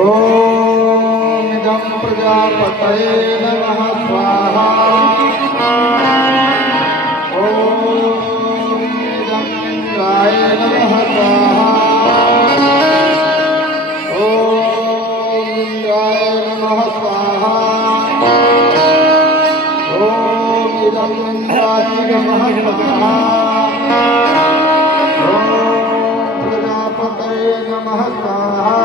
ओमिदं प्रजापतये नमः स्वाहा। ओमिदं इंद्राय नमः स्वाहा। ओम इंद्राय नमः स्वाहा। ओमिदं इंद्राय नमः स्वाहा। ओम प्रजापतये नमः स्वाहा।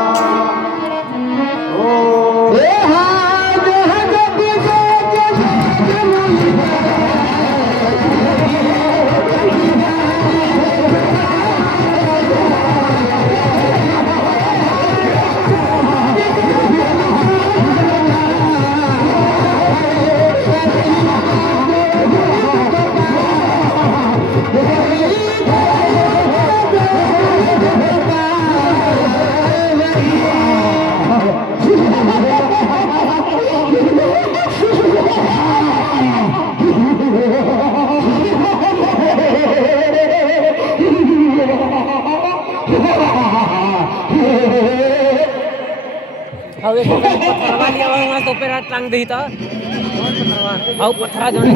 હવે પથરા લેવા માં તો પેરા टांग दे था आओ पथरा जाने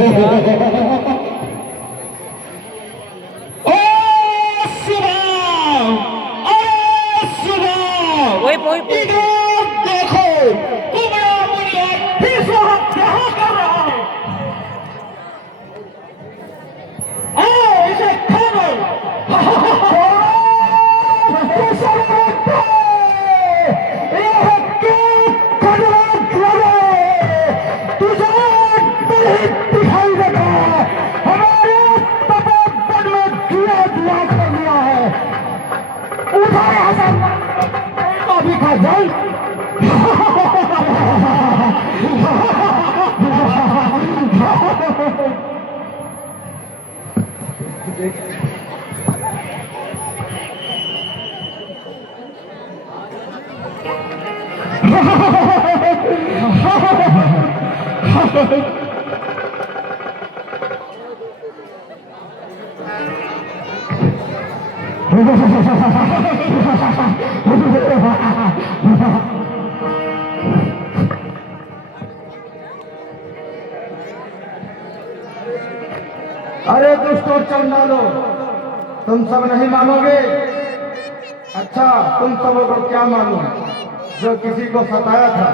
ओए ओए देखो तुम्हारा मुनिया फिर से क्या कर रहा है? इसे खोलो। दिखाई देता है हमारे तपोवन में दिया दिया कर दिया है। उठाए हसन अभी का जल अरे दुष्टों चंडालो, तुम सब नहीं मानोगे? अच्छा, तुम सबों को क्या मालूम जो किसी को सताया था?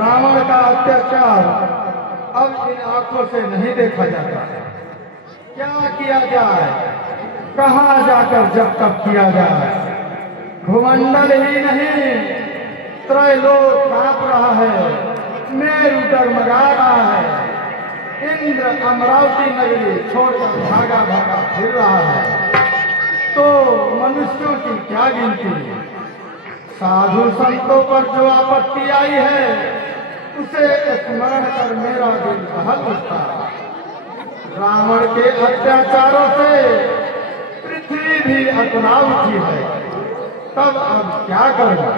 रावण का अत्याचार अब इन आंखों से नहीं देखा जाता। क्या किया जाए, कहां जाकर जब तक किया जाए? भूमंडल ही नहीं, त्रैलोक कांप रहा है, मेरु डगमगा रहा है। इंद्र अमरावती नगरी छोड़कर भागा भागा फिर रहा है। की क्या गिनती। साधु संतों पर जो आपत्ति आई है उसे स्मरण कर मेरा दिल दहल उठता। रावण के अत्याचारों से पृथ्वी भी अतला उठी है, तब अब क्या करूं।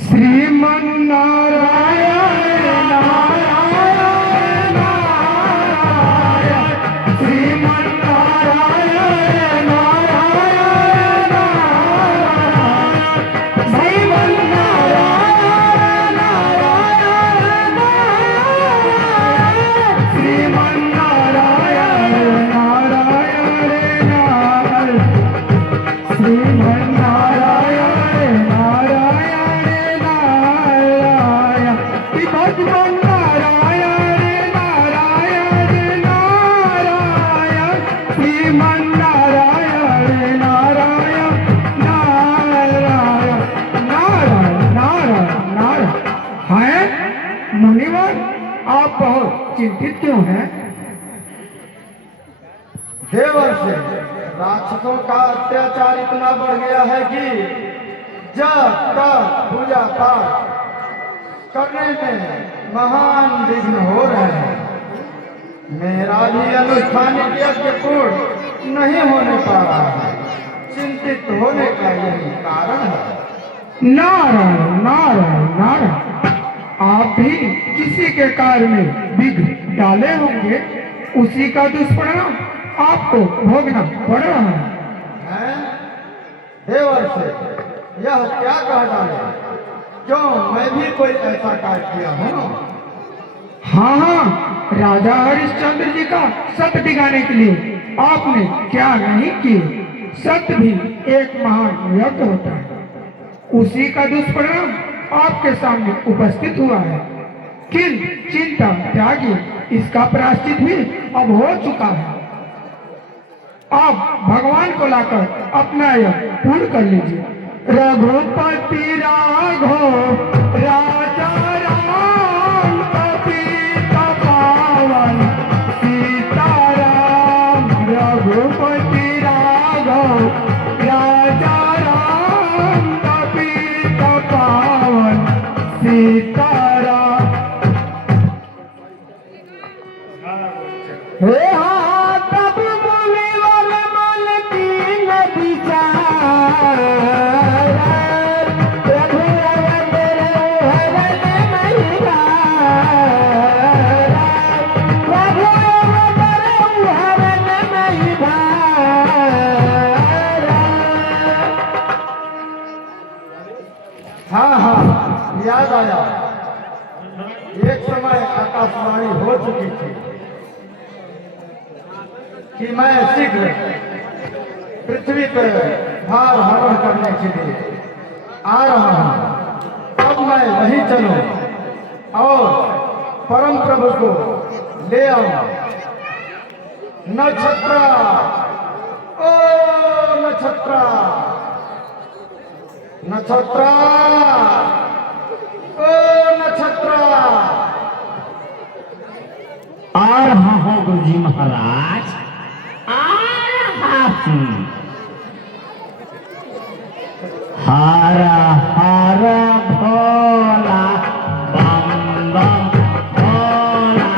श्रीमन नारायण नारायण नारायण, श्रीमन नारायण नारायण नारायण, श्रीमन नारायण नारायण नारायण, श्रीमन नारायण नारायण नारायण, श्रीमन नारायण नारायण नारायण, श्रीमन नारायण नारायण नारायण, श्रीमन नारायण नारायण नारायण नारायण नारायण नारायण। हैं मुनिवर, आप बहुत चिंतित क्यों हैं? देवर से राक्षसों का अत्याचार इतना बढ़ गया है कि जब तक पूजा पाठ करने में महान विघ्न हो रहे हैं। मेरा भी अनुष्ठानिक यज्ञ पूर्ण नहीं होने पा रहा है। चिंतित होने का यही कारण है। नारायण नारायण नारायण, आप भी किसी के कार्य में विघ्न डाले होंगे, उसी का दुष्परिणाम आपको भोगना पड़ रहा है। हैं? देवर से यह क्या कह डाले? क्यों मैं भी कोई ऐसा कार्य किया हूँ? हाँ हाँ, राजा हरिश्चंद्र जी का सत्य दिखाने के लिए आपने क्या नहीं किए। सत्य भी एक महान यज्ञ होता है, उसी का दुष्परिणाम आपके सामने उपस्थित हुआ है। किंतु चिंता त्यागी, इसका प्रायश्चित भी अब हो चुका है। आप भगवान को लाकर अपना यह पूर्ण कर लीजिए। रघुपति राघव राजा राम, कपीता पावन सीताराम, रघुपति राघव राजा राम, कपीता पावन सीताराम। हे हाँ, तब मुनिवर मन कीन विचार, रघुवर हवन नहीं भार, रघुवर हवन नहीं भार। हाँ हाँ, याद आया। एक समय आकाशवाणी हो चुकी थी कि मैं शीघ्र पृथ्वी पर भार हरण करने के लिए आ रहा हूँ। अब मैं वहीं चलूं और परम प्रभु को ले आऊं। नक्षत्रा, ओ नक्षत्रा, नक्षत्रा, ओ नक्षत्रा। आ रहा हूँ गुरुजी महाराज, आ रहा हूँ। हरा हरा भोला, बम बम भोला।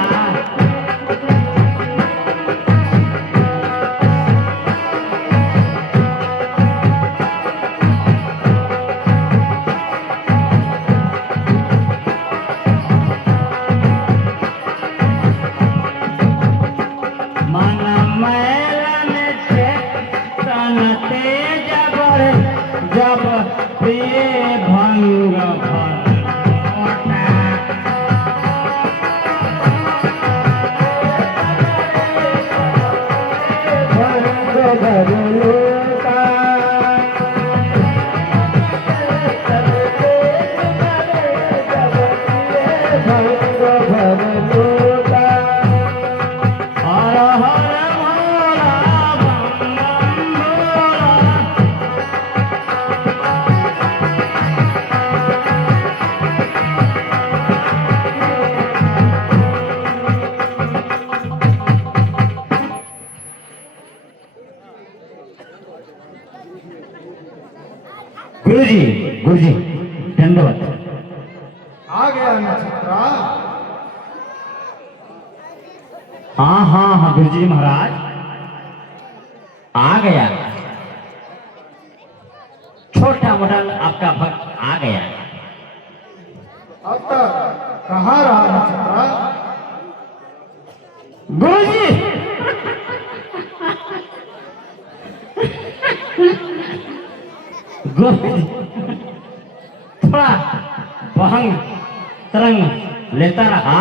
मन मैलन से तनते जबर, जब पिए भंग भर लोटा। भंग भर लोटा, भंग भर लोटा। हर हर गुरुजी दंडवत। आ गया नक्षत्रा। हाँ गुरुजी महाराज आ गया। छोटा मोटा आपका भक्त आ गया। अब तक कहाँ रहा नक्षत्रा? गुरुजी गुरुजी थोड़ा भंग तरंग लेता रहा।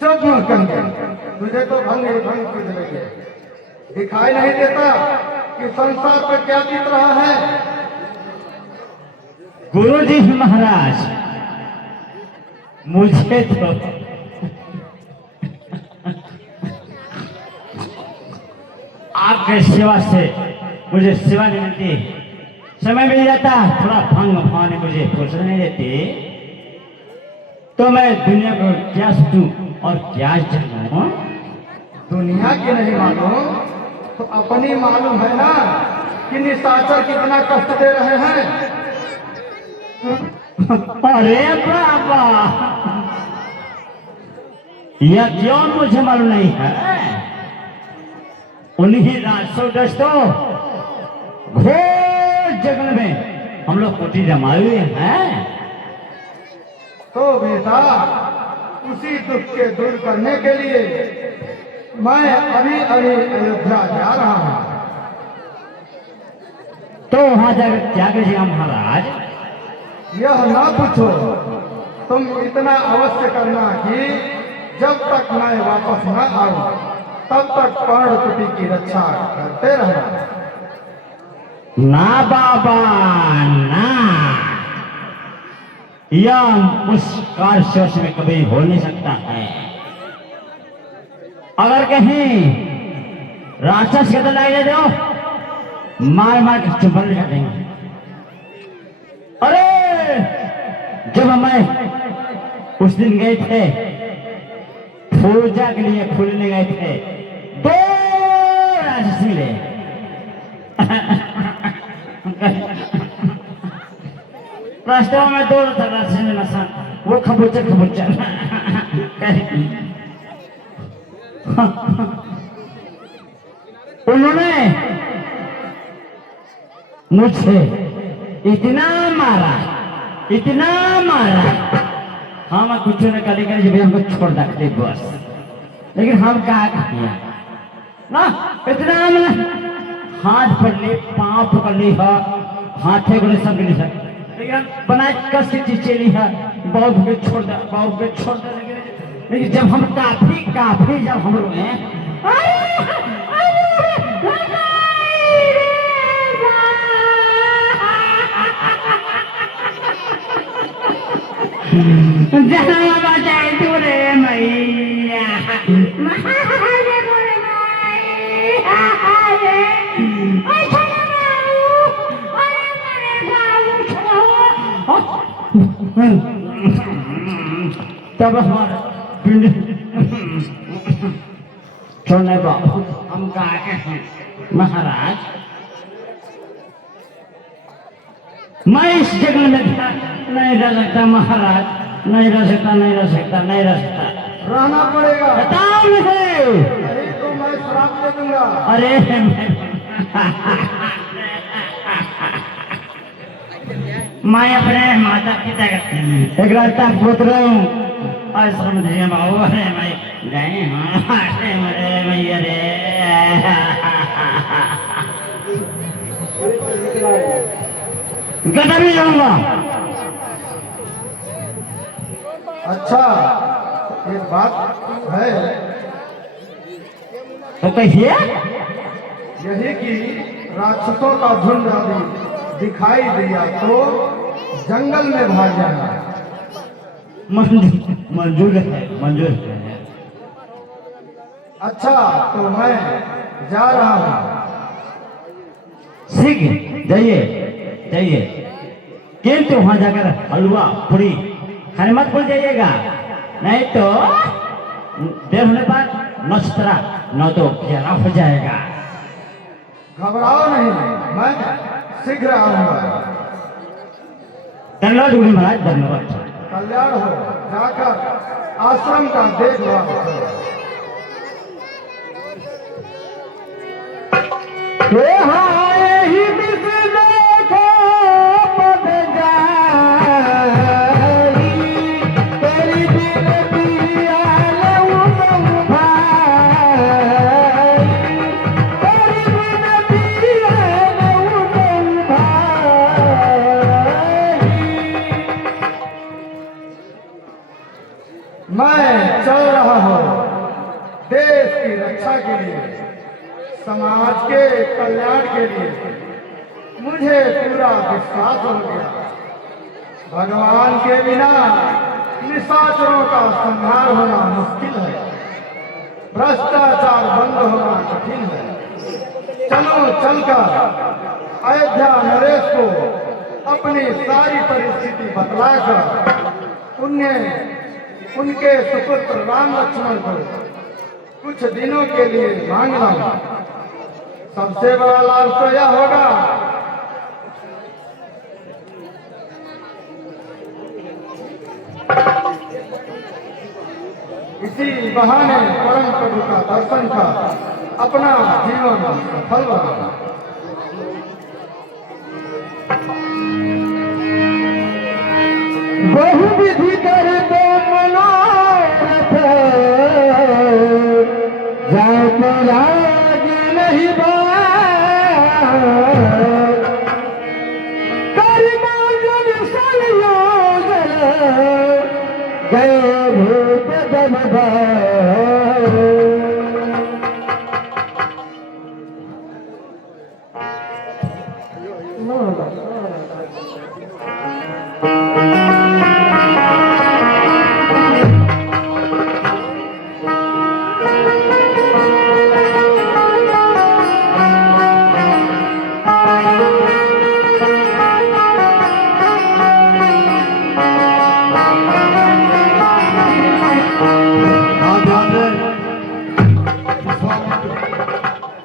चुप कंगे, तुझे तो भंग ही भंग कुछ लगे। दिखाई नहीं देता कि संसार पर क्या बीत रहा है? गुरुजी महाराज मुझे तो आपके सेवा से मुझे सेवा नहीं मिलती। समय मिल जाता थोड़ा भंग भाने मुझे फुर्सत नहीं देती, तो मैं दुनिया को क्या सोचूं और क्या जानूं। दुनिया की नहीं मालूम तो अपनी मालूम है ना कि निशाचर कितना कष्ट दे रहे हैं। अरे बाबा, यह क्यों मुझे मालूम नहीं है? उन्हीं राजसों दोस्तों घोर जंगल में हम लोग कोठी जमाए हुए हैं। तो बेटा, उसी दुख के दूर करने के लिए मैं अभी अभी अयोध्या जा रहा हूँ। तो वहां जाकर क्या करिएगा महाराज? यह ना पूछो, तुम इतना अवश्य करना कि जब तक मैं वापस न आऊं तब तक पर्णकुटी की रक्षा करते रहना। ना बाबा ना, यह उस कार्य में कभी हो नहीं सकता है। अगर कहीं राक्षस के दल आए दो, मार मार के चुपल कर देंगे। अरे जब मैं उस दिन गए थे पूजा के लिए खुलने गए थे, दो राक्षस मिले। रास्ते में दो राक्षस मिला, वो खबूचर उन्होंने मुझे इतना मारा, हम कुछ न करे जब हमको छोड़ सकते बस। लेकिन हम क्या किया ना, इतना हाथ पकड़ ली, पाँव पकड़ ली है, हाथे को सब ली है, लेकिन बना कस की चीज ली है, बाबू के छोड़ दे। लेकिन जब हम काफी जब हम लोग जहाँ बचाए तू रे मैया, तब हमारा पिंड छोड़ने को हम कहा हैं महाराज, मैं इस जंगल में नहीं रह सकता महाराज, नहीं रह सकता। रहना पड़ेगा। बताओ मुझे। नहीं तो मैं श्राप दे दूंगा। अरे मैं अपने माता पिता का एक रास्ता पुत्र हूँ और समझिए बाबू, अरे मैं गए भैया रे। गदा भी जाऊंगा। अच्छा, एक बात है, तो कहिए। यही कि राक्षसों का झुंड अभी दिखाई दिया तो जंगल में भाग जाना। मंजूर है। अच्छा, तो मैं जा रहा हूँ। सीख जाइए, किंतु वहां जाकर हलवा पूरी खाने मत भूल जाइएगा, नहीं तो देर होने पर नौतरा न तो घेरा हो जाएगा। घबराओ नहीं, मैं शीघ्र आऊंगा। धन्यवाद गुरु महाराज, धन्यवाद। कल्याण हो, जाकर आश्रम का देखभाल करो। यही बिस देखो पद जाई, तेरी बिनती आलऊ भाई, तेरी बिनती आलऊ भाई। मैं चल रहा हूँ देश की रक्षा के लिए, समाज के कल्याण के लिए। मुझे पूरा विश्वास हो गया, भगवान के बिना निशाचरों का संहार होना मुश्किल है, भ्रष्टाचार बंद होना कठिन है। चलो चलकर अयोध्या नरेश को अपनी सारी परिस्थिति बतलाकर उनके सुपुत्र राम लक्ष्मण को कुछ दिनों के लिए मांग लाऊं। सबसे बड़ा लाभ तो यह होगा इसी बहाने परम प्रभु का दर्शन कर अपना जीवन सफल बनाना। बहु विधि कर दो मनोरथ, जाको लाग नहीं बात, कर्मा जन संयोग गए भूत जन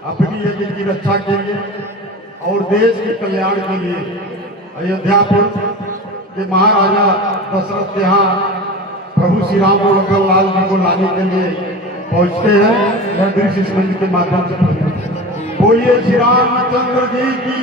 अपनी यज्ञ की रक्षा के लिए और देश के कल्याण के लिए अयोध्यापुर के महाराजा दशरथ के यहाँ प्रभु श्री राम और लखन लाल जी को लाने के लिए पहुँचते हैं। यह दृश्य इस मंदिर के माध्यम से बोलिए श्री रामचंद्र जी की।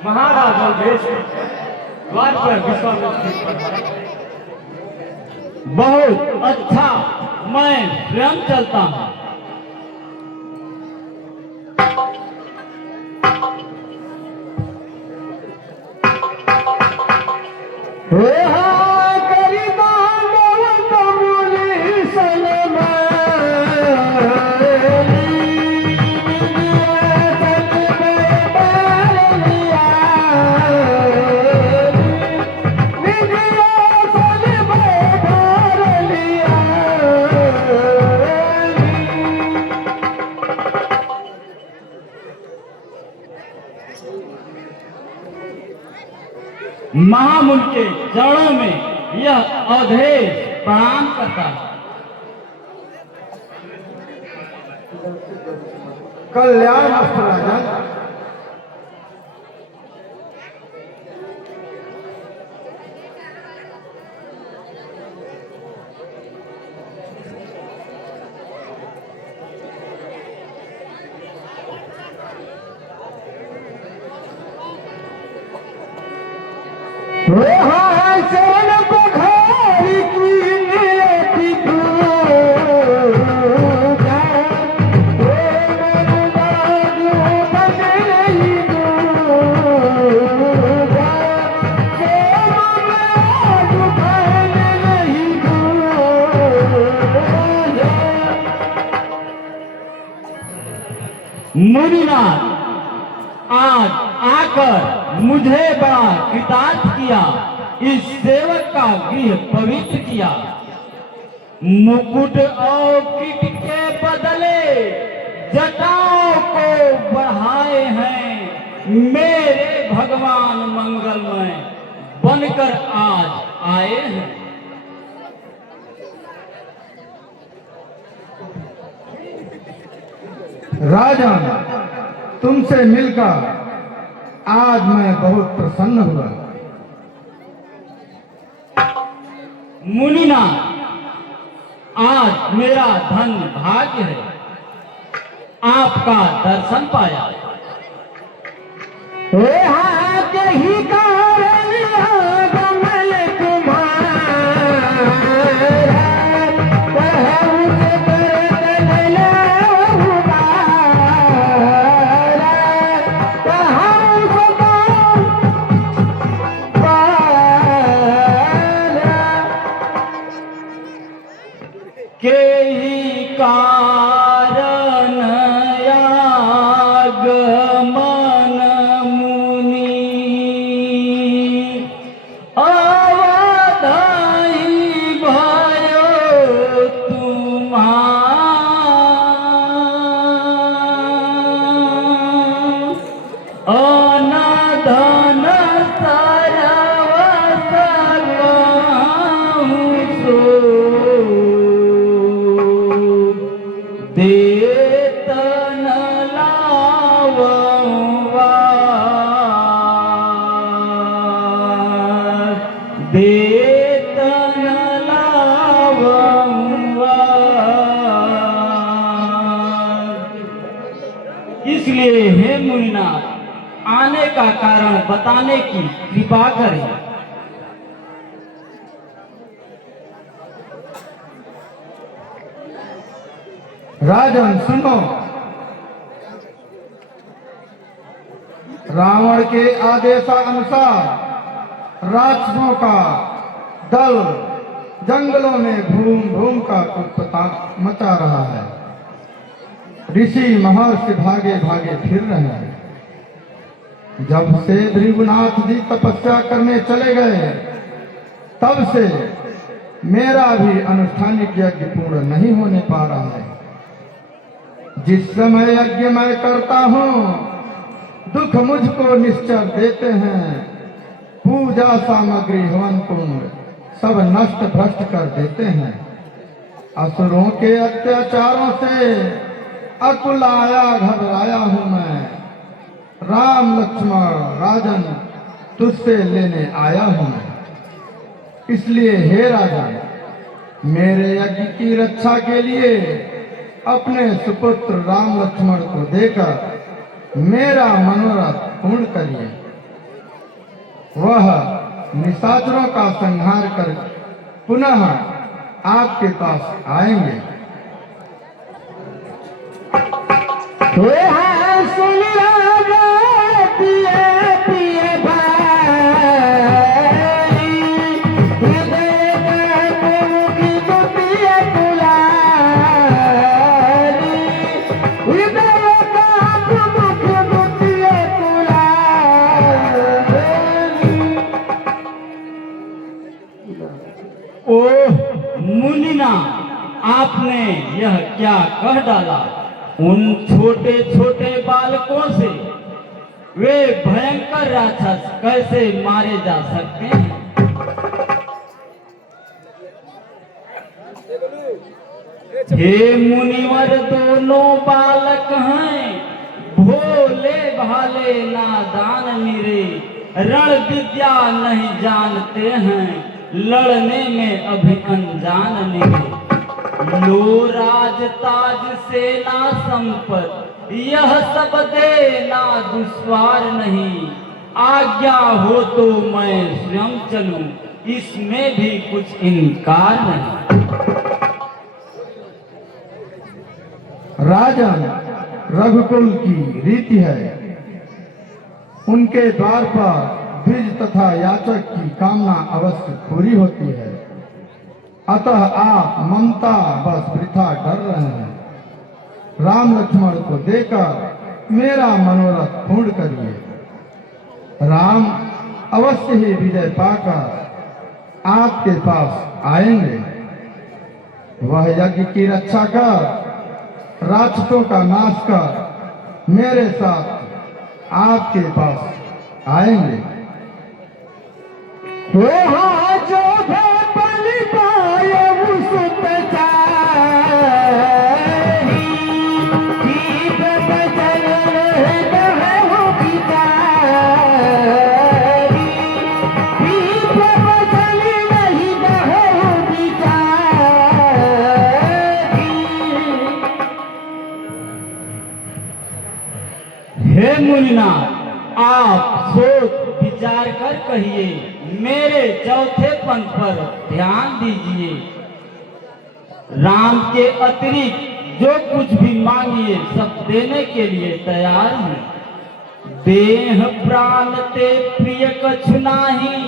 महाराज और देश द्वार पर विश्वामित्र बहुत अच्छा, मैं स्वयं चलता हूँ। महामुनि के चरणों में यह अवधेश प्रणाम करता है। कल्याण मस्त राजन। मुनिनाथ आज आकर मुझे बड़ा कृतार्थ किया, इस सेवक का गृह पवित्र किया। मुकुट और किट के बदले जटाओं को बढ़ाए हैं, मेरे भगवान मंगलमय बनकर आज आए हैं। राजन, तुमसे मिलकर आज मैं बहुत प्रसन्न हुआ। मुनिनाथ, आज मेरा धन भाग्य है, आपका दर्शन पाया। ही कारण गमल के ही कारण आगमन मुनि अवधाई भयो तुम्हारा अनधन सरवस गहूँ सो देतन लावंवार, देतन लावंवार। इसलिए हे मुनिनाथ, आने का कारण बताने की कृपा करें। राजन सुनो, रावण के आदेशानुसार राक्षसों का दल जंगलों में घूम घूम का उत्पात मचा रहा है। ऋषि महर्षि भागे भागे फिर रहे हैं। जब से भृगुनाथ जी तपस्या करने चले गए, तब से मेरा भी अनुष्ठानिक यज्ञ पूर्ण नहीं होने पा रहा है। जिस समय यज्ञ मैं करता हूँ, दुख मुझको निश्चर देते हैं। पूजा सामग्री हवन कुंड सब नष्ट भ्रष्ट कर देते हैं। असुरों के अत्याचारों से अकुलाया घबराया हूँ मैं। राम लक्ष्मण राजन, तुझसे लेने आया हूँ मैं। इसलिए हे राजन, मेरे यज्ञ की रक्षा के लिए अपने सुपुत्र राम लक्ष्मण को देकर मेरा मनोरथ पूर्ण करिए। वह निशाचरों का संहार कर पुनः आपके पास आएंगे। तो है सुन राजा पिए पिए भाई, हृदय का मुखी दुतिया कुलारी, हृदय का मुखी दुतिया कुलारी। ओह मुनिना, आपने यह क्या कह डाला? उन छोटे छोटे बालकों से वे भयंकर राक्षस कैसे मारे जा सकते हैं? हे मुनिवर, दोनों बालक हैं, भोले भाले नादान निरे, रण विद्या नहीं जानते हैं, लड़ने में अभी अनजान निरे। लो राज ताज सेना संपत, यह सब देना दुश्वार नहीं, आज्ञा हो तो मैं स्वयं चलूं, इसमें भी कुछ इनकार नहीं। राजन, रघुकुल की रीति है, उनके द्वार पर द्विज तथा याचक की कामना अवश्य पूरी होती है। अतः आप ममता बस वृथा डर रहे हैं। राम लक्ष्मण को देकर मेरा मनोरथ पूर्ण करिए। राम अवश्य ही विजय पाकर आपके पास आएंगे। वह यज्ञ की रक्षा कर, राक्षसों का नाश कर, मेरे साथ आपके पास आएंगे। वो जो बलि पाए उस बेचारी, जीव बदल दहो बिचारी, जीव बदल नहीं दहो बिचारी। हे मुनिना, आप सोच विचार कर कहिए, मेरे चौथे पंथ पर ध्यान दीजिए। राम के अतिरिक्त जो कुछ भी मांगिए सब देने के लिए तैयार हूँ। देह प्राण ते प्रिय कछु नाही,